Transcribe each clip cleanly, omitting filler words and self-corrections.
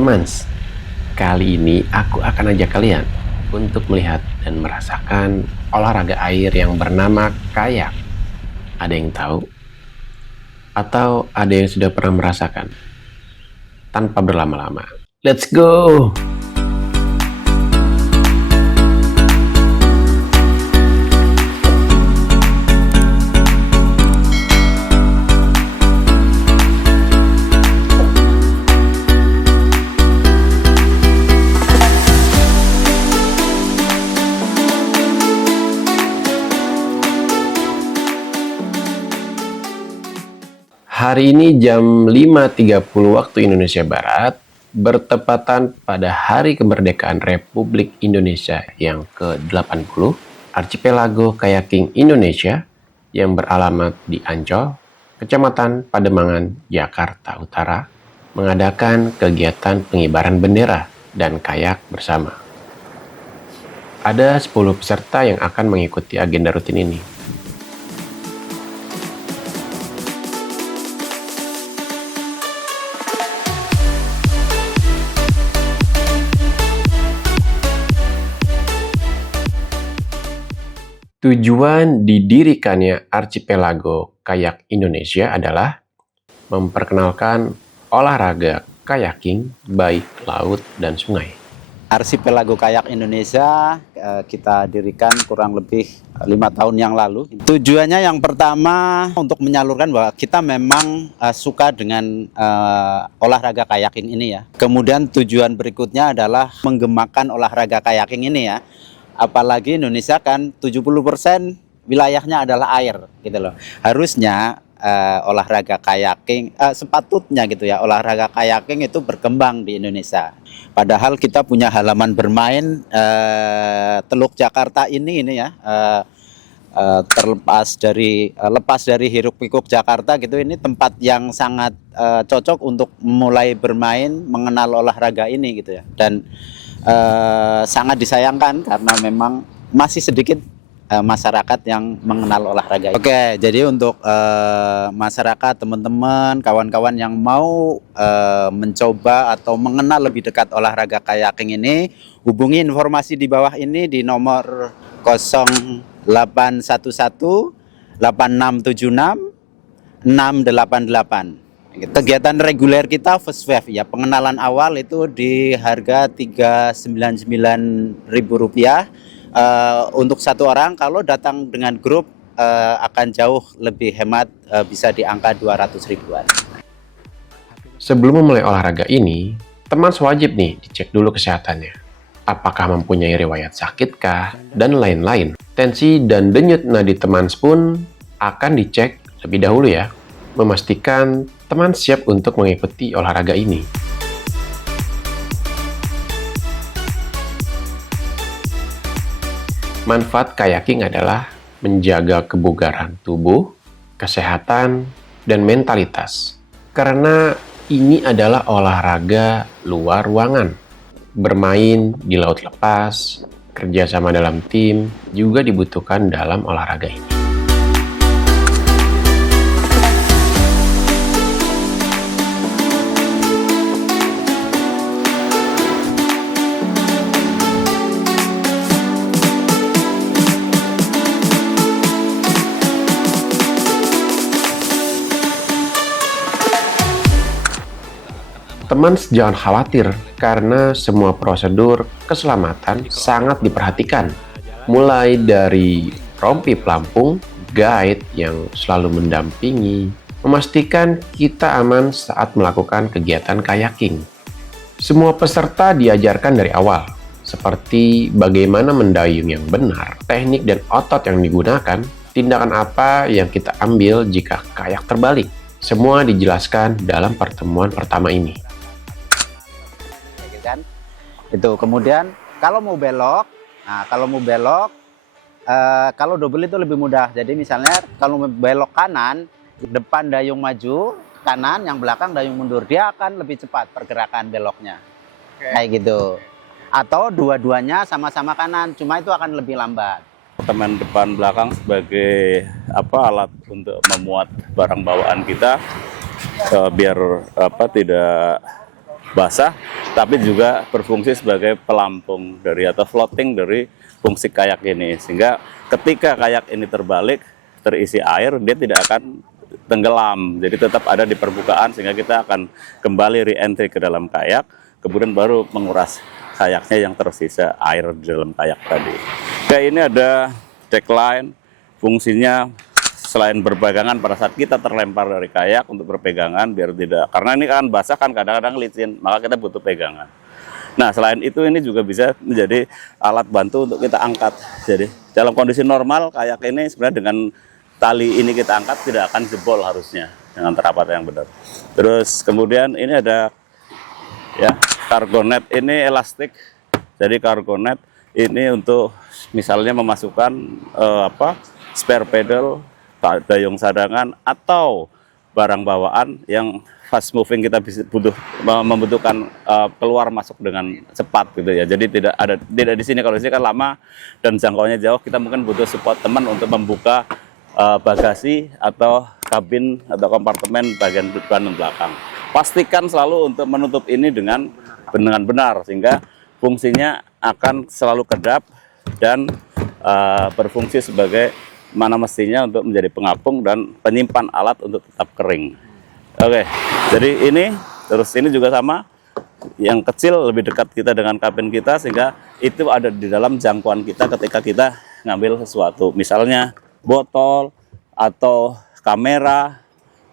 Temans, kali ini aku akan ajak kalian untuk melihat dan merasakan olahraga air yang bernama kayak. Ada yang tahu? Atau ada yang sudah pernah merasakan? Tanpa berlama-lama, let's go! Hari ini jam 5.30 waktu Indonesia Barat, bertepatan pada Hari Kemerdekaan Republik Indonesia yang ke-80, Archipelago Kayaking Indonesia yang beralamat di Ancol, Kecamatan Pademangan, Jakarta Utara, mengadakan kegiatan pengibaran bendera dan kayak bersama. Ada 10 peserta yang akan mengikuti agenda rutin ini. Tujuan didirikannya Archipelago Kayak Indonesia adalah memperkenalkan olahraga kayaking baik laut dan sungai. Archipelago Kayak Indonesia kita dirikan kurang lebih 5 tahun yang lalu. Tujuannya yang pertama untuk menyalurkan bahwa kita memang suka dengan olahraga kayaking ini ya. Kemudian tujuan berikutnya adalah menggemakan olahraga kayaking ini ya. Apalagi Indonesia kan 70% wilayahnya adalah air gitu loh. Harusnya olahraga kayaking sepatutnya gitu ya, olahraga kayaking itu berkembang di Indonesia. Padahal kita punya halaman bermain Teluk Jakarta ini ya, lepas dari hiruk pikuk Jakarta gitu, ini tempat yang sangat cocok untuk mulai bermain, mengenal olahraga ini gitu ya. Dan sangat disayangkan karena memang masih sedikit masyarakat yang mengenal olahraga. Oke, jadi untuk masyarakat, teman-teman, kawan-kawan yang mau mencoba atau mengenal lebih dekat olahraga kayaking ini, hubungi informasi di bawah ini di nomor 0811 8676 688. Kegiatan reguler kita first wave ya, pengenalan awal itu di harga Rp399.000 untuk satu orang. Kalau datang dengan grup akan jauh lebih hemat, bisa di angka 200 ribuan. Sebelum memulai olahraga ini, teman wajib nih dicek dulu kesehatannya. Apakah mempunyai riwayat sakitkah, dan lain-lain. Tensi dan denyut nadi teman pun akan dicek lebih dahulu ya, memastikan teman siap untuk mengikuti olahraga ini. Manfaat kayaking adalah menjaga kebugaran tubuh, kesehatan, dan mentalitas. Karena ini adalah olahraga luar ruangan. Bermain di laut lepas, kerjasama dalam tim juga dibutuhkan dalam olahraga ini. Teman jangan khawatir karena semua prosedur keselamatan sangat diperhatikan. Mulai dari rompi pelampung, guide yang selalu mendampingi, memastikan kita aman saat melakukan kegiatan kayaking. Semua peserta diajarkan dari awal, seperti bagaimana mendayung yang benar, teknik dan otot yang digunakan, tindakan apa yang kita ambil jika kayak terbalik. Semua dijelaskan dalam pertemuan pertama ini. Itu kemudian kalau mau belok, kalau double itu lebih mudah. Jadi misalnya kalau belok kanan, depan dayung maju, kanan, yang belakang dayung mundur, dia akan lebih cepat pergerakan beloknya. Kayak gitu. Atau dua-duanya sama-sama kanan, cuma itu akan lebih lambat. Teman depan belakang sebagai alat untuk memuat barang bawaan kita, biar tidak basah, tapi juga berfungsi sebagai pelampung dari atau floating dari fungsi kayak ini. Sehingga ketika kayak ini terbalik, terisi air, dia tidak akan tenggelam. Jadi tetap ada di permukaan sehingga kita akan kembali re-entry ke dalam kayak, kemudian baru menguras kayaknya yang tersisa air di dalam kayak tadi. Kayak ini ada deckline, fungsinya selain berpegangan pada saat kita terlempar dari kayak untuk berpegangan biar tidak, karena ini kan basah kan kadang-kadang licin, maka kita butuh pegangan. Nah selain itu ini juga bisa menjadi alat bantu untuk kita angkat. Jadi dalam kondisi normal kayak ini sebenarnya dengan tali ini kita angkat tidak akan jebol harusnya dengan terapat yang benar. Terus kemudian ini ada ya cargo net, ini elastik. Jadi cargo net ini untuk misalnya memasukkan spare pedal, dayung sadangan atau barang bawaan yang fast moving kita bisa membutuhkan keluar masuk dengan cepat gitu ya. Jadi tidak di sini, kalau di sini kan lama dan jangkauannya jauh, kita mungkin butuh support teman untuk membuka bagasi atau kabin atau kompartemen bagian depan dan belakang. Pastikan selalu untuk menutup ini dengan benar sehingga fungsinya akan selalu kedap dan berfungsi sebagai mana mestinya untuk menjadi pengapung dan penyimpan alat untuk tetap kering. Oke, jadi ini juga sama, yang kecil lebih dekat kita dengan kabin kita sehingga itu ada di dalam jangkauan kita ketika kita ngambil sesuatu, misalnya botol atau kamera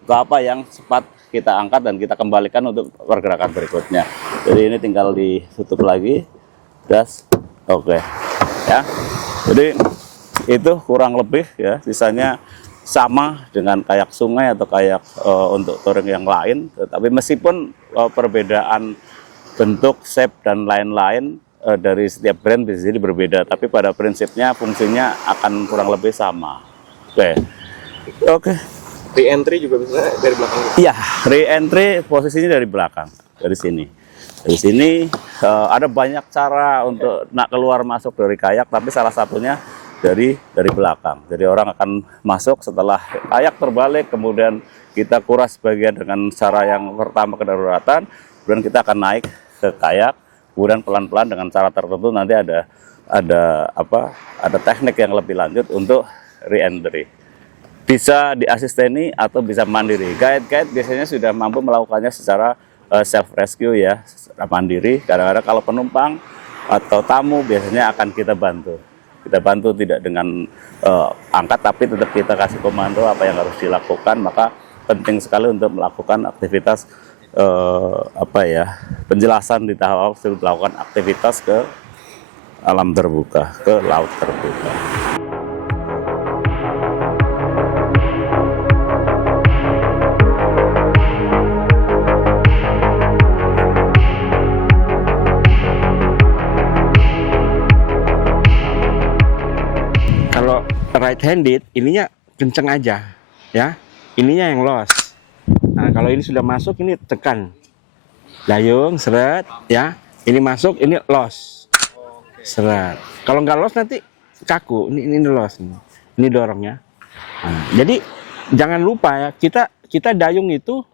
atau apa yang cepat kita angkat dan kita kembalikan untuk pergerakan berikutnya. Jadi ini tinggal ditutup lagi, gas, oke. Ya, jadi itu kurang lebih ya, sisanya sama dengan kayak sungai atau kayak untuk touring yang lain, tetapi meskipun perbedaan bentuk, shape dan lain-lain dari setiap brand bisa jadi berbeda, tapi pada prinsipnya fungsinya akan kurang lebih sama. Oke. Re-entry juga bisa dari belakang. Iya, re-entry posisinya dari belakang, dari sini. Dari sini ada banyak cara untuk nak keluar masuk dari kayak, tapi salah satunya dari belakang. Jadi orang akan masuk setelah kayak terbalik, kemudian kita kuras bagian dengan cara yang pertama kedaruratan, kemudian kita akan naik ke kayak, kemudian pelan-pelan dengan cara tertentu nanti ada teknik yang lebih lanjut untuk re-entry. Bisa diasisteni atau bisa mandiri. Guide biasanya sudah mampu melakukannya secara self rescue ya, secara mandiri. Kadang-kadang kalau penumpang atau tamu biasanya akan kita bantu. Kita bantu tidak dengan angkat, tapi tetap kita kasih komando apa yang harus dilakukan. Maka penting sekali untuk melakukan aktivitas penjelasan di tahap awal sebelum melakukan aktivitas ke alam terbuka, ke laut terbuka. Right handed ininya kenceng aja ya, ininya yang los. Nah kalau ini sudah masuk, ini tekan dayung seret ya, ini masuk, ini los seret. Kalau nggak los nanti kaku, ini los, ini dorongnya. Nah, jadi jangan lupa ya, kita dayung itu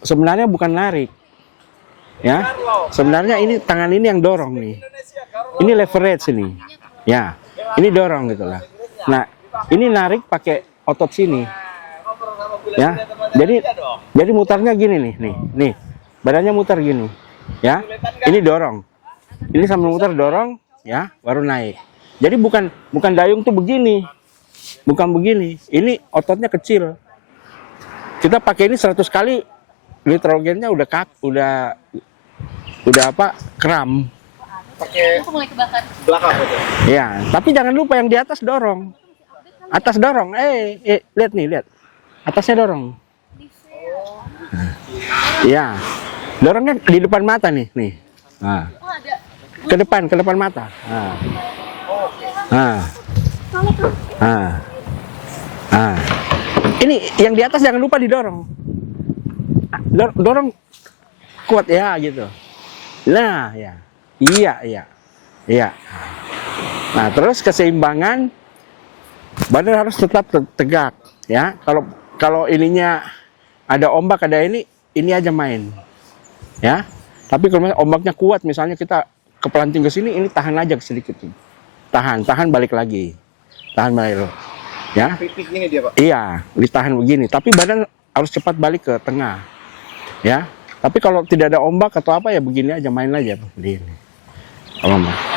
sebenarnya bukan narik ya, sebenarnya ini tangan ini yang dorong nih, ini leverage ini ya, ini dorong gitu lah. Nah, ini narik pakai otot sini, ya. Jadi mutarnya gini nih, badannya mutar gini, ya. Ini dorong, ini sambil mutar dorong, ya, baru naik. Jadi bukan dayung tuh begini, bukan begini. Ini ototnya kecil. Kita pakai ini 100 kali, nitrogennya udah kram. Pakai mulai kebakar belakang aja. Ya, tapi jangan lupa yang di atas dorong. Atas dorong. Lihat nih, lihat. Atasnya dorong. Ya. Dorongnya di depan mata nih. Nah. Ke depan mata. Ini yang di atas jangan lupa didorong. Dorong kuat ya gitu. Nah, ya. Iya. Nah, terus keseimbangan badan harus tetap tegak ya. Kalau ininya ada ombak, ada ini aja main. Ya. Tapi kalau misalnya ombaknya kuat, misalnya kita kepelanting ke sini, ini tahan aja sedikit. Tahan balik lagi. Tahan balik loh. Ya. Pipih ini dia, Pak. Iya, ditahan begini. Tapi badan harus cepat balik ke tengah. Ya. Tapi kalau tidak ada ombak atau apa ya begini aja, main aja begini.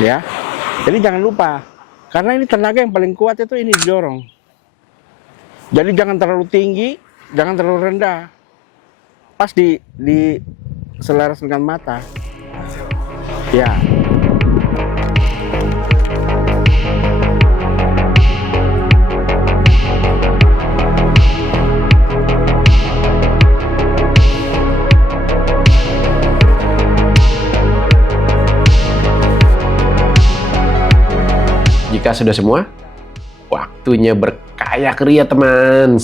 Ya. Jadi jangan lupa, karena ini tenaga yang paling kuat itu ini didorong. Jadi jangan terlalu tinggi, jangan terlalu rendah. Pas di selaras dengan mata. Ya. Jika sudah semua, waktunya berkayak ria, teman.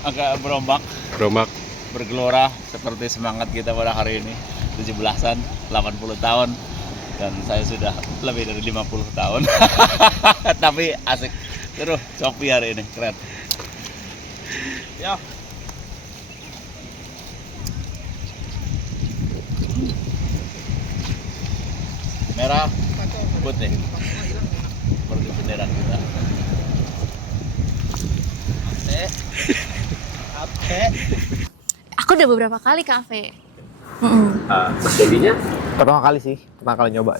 agak berombak, bergelora seperti semangat kita pada hari ini 17-an, 80 tahun, dan saya sudah lebih dari 50 tahun. Tapi asik, seru, Shopee hari ini, keren. Ya. Merah, putih, seperti bendera kita. udah beberapa kali kafe. Mas Dendinya Pertama kali sih, pertama kali nyoba.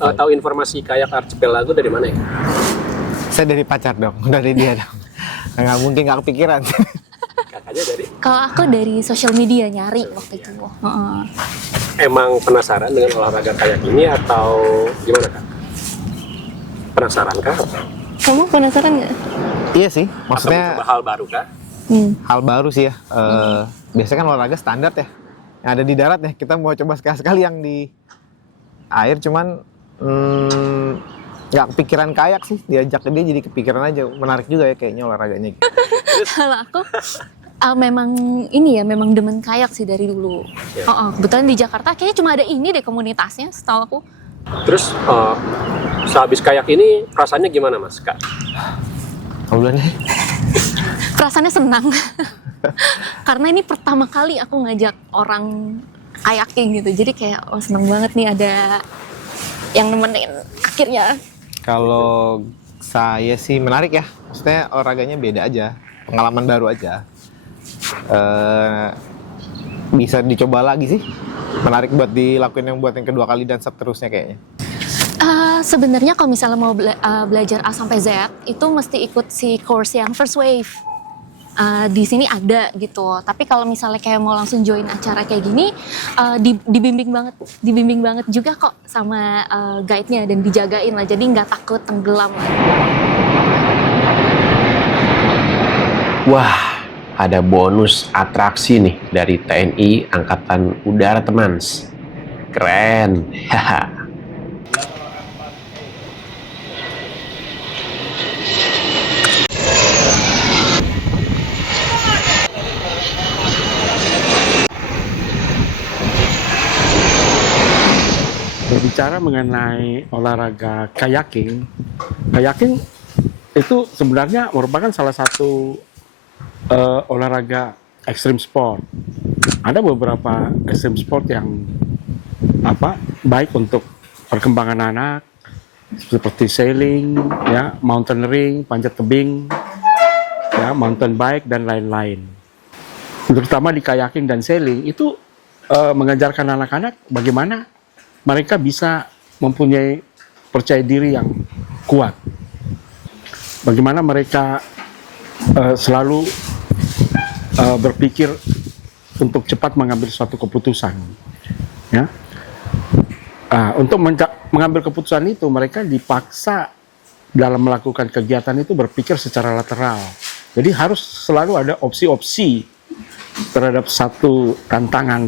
tahu informasi kayak archipelago dari mana ya? Saya dari pacar dong, dari dia dong. Nggak mungkin nggak kepikiran. Kakaknya dari Kalau aku dari sosial media nyari waktu itu. emang penasaran dengan olahraga kayak ini atau gimana Kak? Penasaran kah? Kamu penasaran nggak? Iya sih, Atau maksudnya mencoba hal baru kah? hal baru sih ya. Biasanya kan olahraga standar ya, yang ada di darat ya. Kita mau coba sekali-sekali yang di air, cuman nggak kepikiran kayak sih. Diajak dia jadi kepikiran aja. Menarik juga ya kayaknya olahraganya. Kalau aku memang ini ya, memang demen kayak sih dari dulu. Kebetulan di Jakarta kayaknya cuma ada ini deh komunitasnya, setahu aku. Terus sehabis kayak ini rasanya gimana Mas Kak? Kamu duluan deh. Rasanya senang. Karena ini pertama kali aku ngajak orang kayaking gitu. Jadi kayak seneng banget nih ada yang nemenin akhirnya. Kalau saya sih menarik ya. Maksudnya olahraganya beda aja. Pengalaman baru aja. Bisa dicoba lagi sih. Menarik buat dilakuin yang buat yang kedua kali dan seterusnya kayaknya. Sebenarnya kalau misalnya mau belajar A sampai Z itu mesti ikut si course yang First Wave. Di sini ada gitu. Tapi kalau misalnya kayak mau langsung join acara kayak gini, dibimbing banget juga kok sama guide-nya dan dijagain lah. Jadi nggak takut tenggelam lah. Wah, ada bonus atraksi nih dari TNI Angkatan Udara Temans. Keren. Haha. Berbicara mengenai olahraga kayaking itu sebenarnya merupakan salah satu olahraga ekstrim sport. Ada beberapa ekstrim sport yang baik untuk perkembangan anak, seperti sailing, ya, mountaineering, panjat tebing, ya, mountain bike dan lain-lain. Terutama di kayaking dan sailing itu mengajarkan anak-anak bagaimana mereka bisa mempunyai percaya diri yang kuat. Bagaimana mereka selalu berpikir untuk cepat mengambil suatu keputusan. Ya. Untuk mengambil keputusan itu, mereka dipaksa dalam melakukan kegiatan itu berpikir secara lateral. Jadi harus selalu ada opsi-opsi terhadap satu tantangan,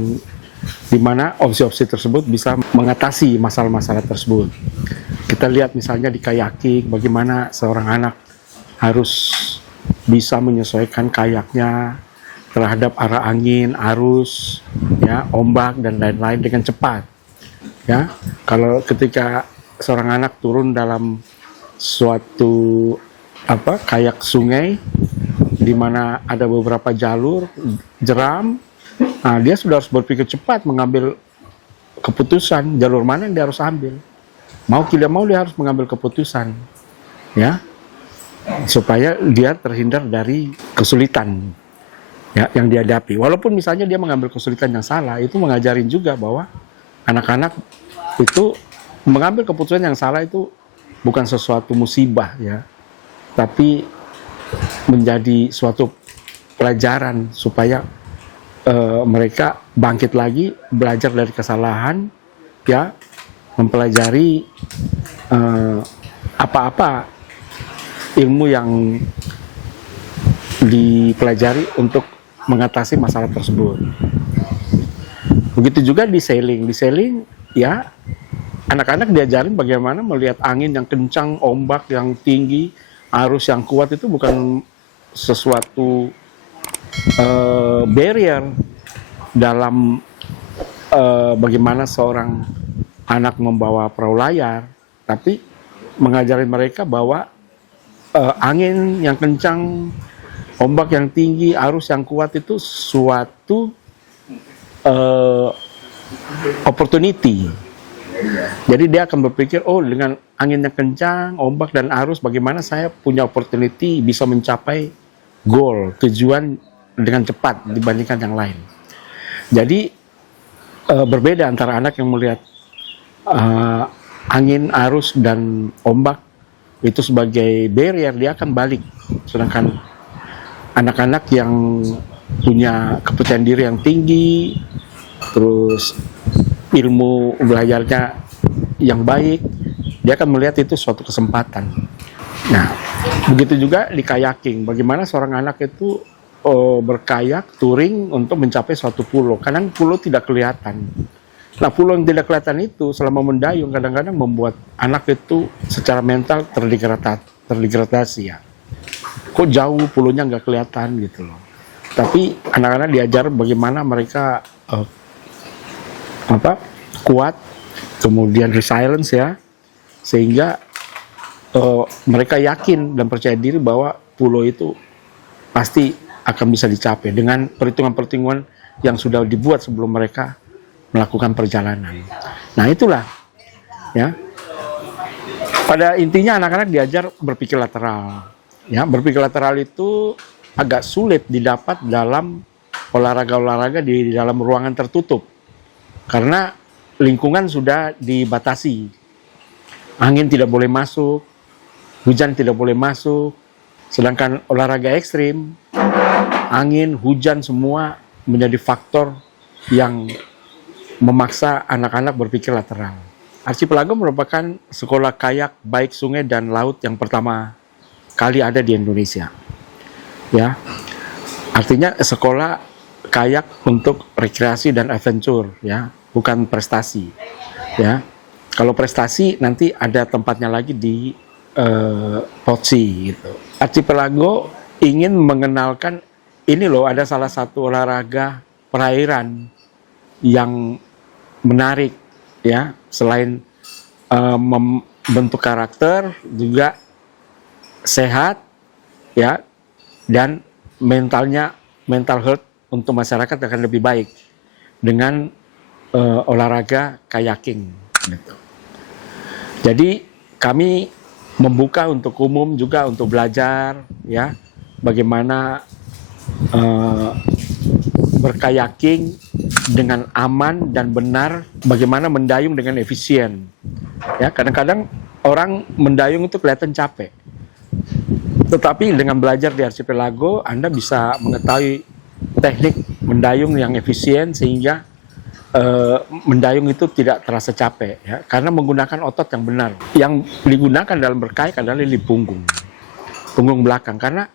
di mana opsi-opsi tersebut bisa mengatasi masalah-masalah tersebut. Kita lihat misalnya di kayaking, bagaimana seorang anak harus bisa menyesuaikan kayaknya terhadap arah angin, arus, ya, ombak dan lain-lain dengan cepat. Ya, kalau ketika seorang anak turun dalam suatu kayak sungai di mana ada beberapa jalur jeram, dia sudah harus berpikir cepat mengambil keputusan jalur mana yang dia harus ambil. Mau tidak mau dia harus mengambil keputusan, ya, supaya dia terhindar dari kesulitan, ya, yang dihadapi. Walaupun misalnya dia mengambil kesulitan yang salah, itu mengajarin juga bahwa anak-anak itu mengambil keputusan yang salah itu bukan sesuatu musibah, ya, tapi menjadi suatu pelajaran supaya mereka bangkit lagi, belajar dari kesalahan, ya, mempelajari apa-apa ilmu yang dipelajari untuk mengatasi masalah tersebut. Begitu juga di sailing. Di sailing, ya, anak-anak diajarin bagaimana melihat angin yang kencang, ombak yang tinggi, arus yang kuat itu bukan sesuatu barrier dalam bagaimana seorang anak membawa perahu layar, tapi mengajarin mereka bahwa angin yang kencang, ombak yang tinggi, arus yang kuat itu suatu opportunity. Jadi dia akan berpikir, oh, dengan angin yang kencang, ombak dan arus, bagaimana saya punya opportunity bisa mencapai goal, tujuan dengan cepat dibandingkan yang lain. Jadi berbeda antara anak yang melihat angin, arus, dan ombak itu sebagai barrier, dia akan balik. Sedangkan anak-anak yang punya kepercayaan diri yang tinggi, terus ilmu belajarnya yang baik, dia akan melihat itu suatu kesempatan. Nah, begitu juga di kayaking. Bagaimana seorang anak itu berkayak, touring untuk mencapai suatu pulau. Kadang pulau tidak kelihatan. Nah, pulau yang tidak kelihatan itu selama mendayung kadang-kadang membuat anak itu secara mental terdegradasi ya. Kok jauh pulaunya nggak kelihatan gitu loh. Tapi anak-anak diajar bagaimana mereka kuat, kemudian resilience ya, sehingga mereka yakin dan percaya diri bahwa pulau itu pasti akan bisa dicapai dengan perhitungan-perhitungan yang sudah dibuat sebelum mereka melakukan perjalanan. Nah, itulah ya. Pada intinya anak-anak diajar berpikir lateral. Ya, berpikir lateral itu agak sulit didapat dalam olahraga-olahraga di dalam ruangan tertutup. Karena lingkungan sudah dibatasi. Angin tidak boleh masuk, hujan tidak boleh masuk. Sedangkan olahraga ekstrim, angin, hujan semua menjadi faktor yang memaksa anak-anak berpikir lateral. Archipelago merupakan sekolah kayak baik sungai dan laut yang pertama kali ada di Indonesia. Ya, artinya sekolah kayak untuk rekreasi dan adventure, ya, bukan prestasi. Ya, kalau prestasi nanti ada tempatnya lagi di POTSI gitu. Archipelago ingin mengenalkan ini loh, ada salah satu olahraga perairan yang menarik ya, selain membentuk karakter juga sehat ya, dan mental health untuk masyarakat akan lebih baik dengan olahraga kayaking gitu. Jadi kami membuka untuk umum juga untuk belajar ya, bagaimana berkayaking dengan aman dan benar, bagaimana mendayung dengan efisien. Ya, kadang-kadang orang mendayung itu kelihatan capek. Tetapi dengan belajar di Archipelago, Anda bisa mengetahui teknik mendayung yang efisien sehingga mendayung itu tidak terasa capek ya, karena menggunakan otot yang benar. Yang digunakan dalam berkayak adalah di punggung belakang, karena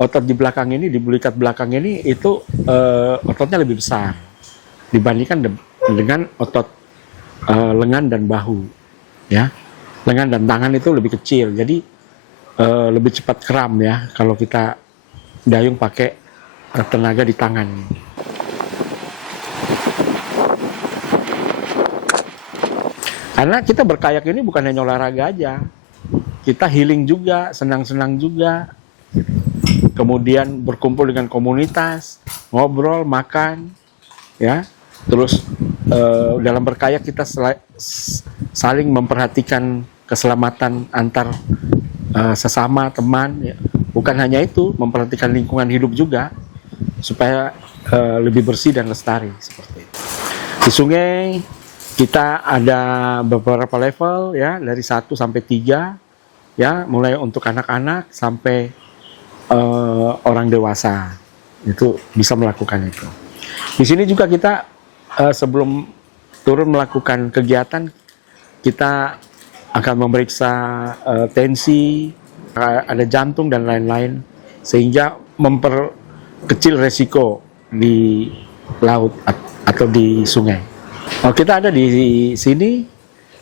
otot di belakang ini, di belikat belakang ini itu ototnya lebih besar dibandingkan dengan otot lengan dan bahu ya. Lengan dan tangan itu lebih kecil, jadi lebih cepat kram ya kalau kita dayung pakai tenaga di tangan. Karena kita berkayak ini bukan hanya olahraga aja, kita healing juga, senang-senang juga, kemudian berkumpul dengan komunitas, ngobrol, makan, ya. Terus dalam berkayak kita saling memperhatikan keselamatan antar sesama teman, ya. Bukan hanya itu, memperhatikan lingkungan hidup juga supaya lebih bersih dan lestari seperti itu. Di sungai kita ada beberapa level ya, dari 1 sampai 3 ya, mulai untuk anak-anak sampai orang dewasa itu bisa melakukan itu. Di sini juga kita sebelum turun melakukan kegiatan, kita akan memeriksa tensi, ada jantung dan lain-lain, sehingga memperkecil resiko di laut atau di sungai. Kita ada di sini,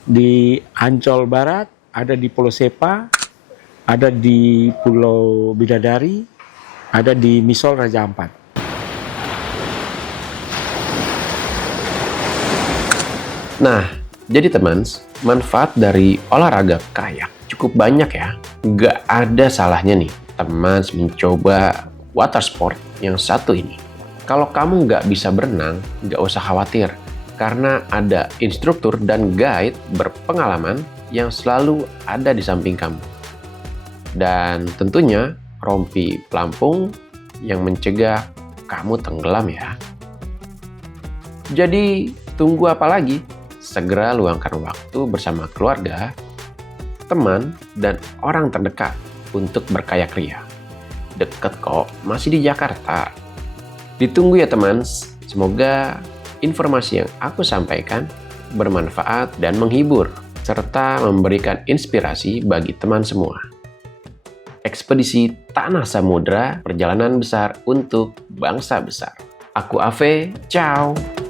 di Ancol Barat, ada di Pulau Sepa, ada di Pulau Bidadari, ada di Misol Raja Ampat. Nah, jadi teman, manfaat dari olahraga kayak cukup banyak ya. Nggak ada salahnya nih teman mencoba water sport yang satu ini. Kalau kamu nggak bisa berenang, nggak usah khawatir. Karena ada instruktur dan guide berpengalaman yang selalu ada di samping kamu. Dan tentunya rompi pelampung yang mencegah kamu tenggelam ya. Jadi, tunggu apa lagi? Segera luangkan waktu bersama keluarga, teman, dan orang terdekat untuk berkayak ria. Deket kok, masih di Jakarta. Ditunggu ya teman. Semoga informasi yang aku sampaikan bermanfaat dan menghibur, serta memberikan inspirasi bagi teman semua. Ekspedisi Tanah Samudra, perjalanan besar untuk bangsa besar. Aku Ave, ciao!